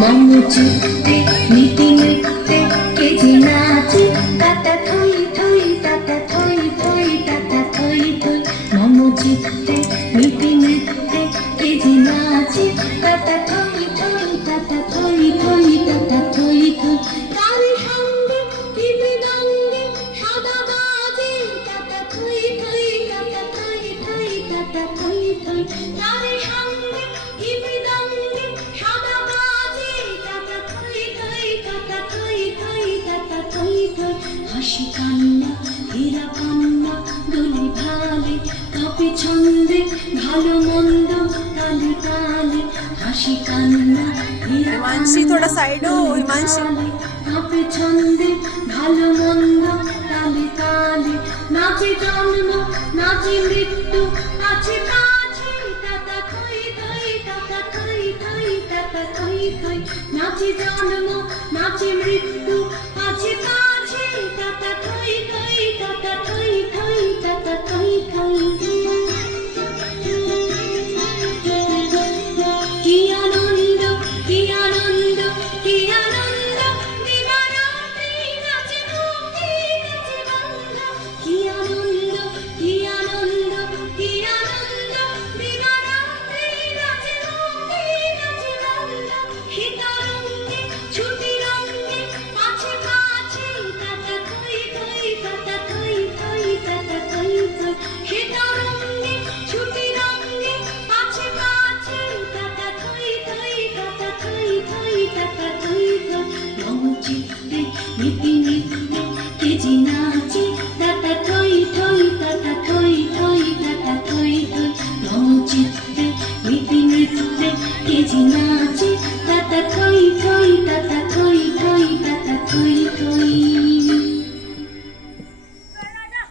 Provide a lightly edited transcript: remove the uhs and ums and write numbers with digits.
মম চিত্তে নীতি নৃত্যে কে যে নাচে তাতা থই থই তাতা থই থই তাতা থই থই মম চিত্তে নীতি নৃত্যে কে যে নাচে তাতা থই থই তাতা থই থই তাতা থই থই তারে সঙ্গে মৃদঙ্গে সদা বাজে তাতা থই থই তাতা থই থই তাতা থই থই তারে সঙ্গে মৃদঙ্গে সদা বাজে তাতা থই থই তাতা থই থই তাতা থই থই হাসি কান্না হীরা কান্না দোলে ভালে কাপে ছন্দে ভালো মন্দ তালে তালে হাসি কান্না হীরা हिमांशी थोड़ा साइड हो हिमांशी কাপে ছন্দে ভালো মন্দ তালে তালে নাচে জন্ম নাচে মৃত্যু আছে কাছে তাতা থই থই তাতা থই থই তাতা থই থই নাচে জন্ম নাচে মৃত্যু আছে কাছে তাতা থই থই তাতা থই থই তাতা থই থই কি আনন্দ কি আনন্দ কি আনন্দ দিবারাত্রি নাচে মুক্তি নাচে বন্ধ কি আনন্দ কি আনন্দ কি আনন্দ দিবারাত্রি নাচে মুক্তি নাচে বন্ধ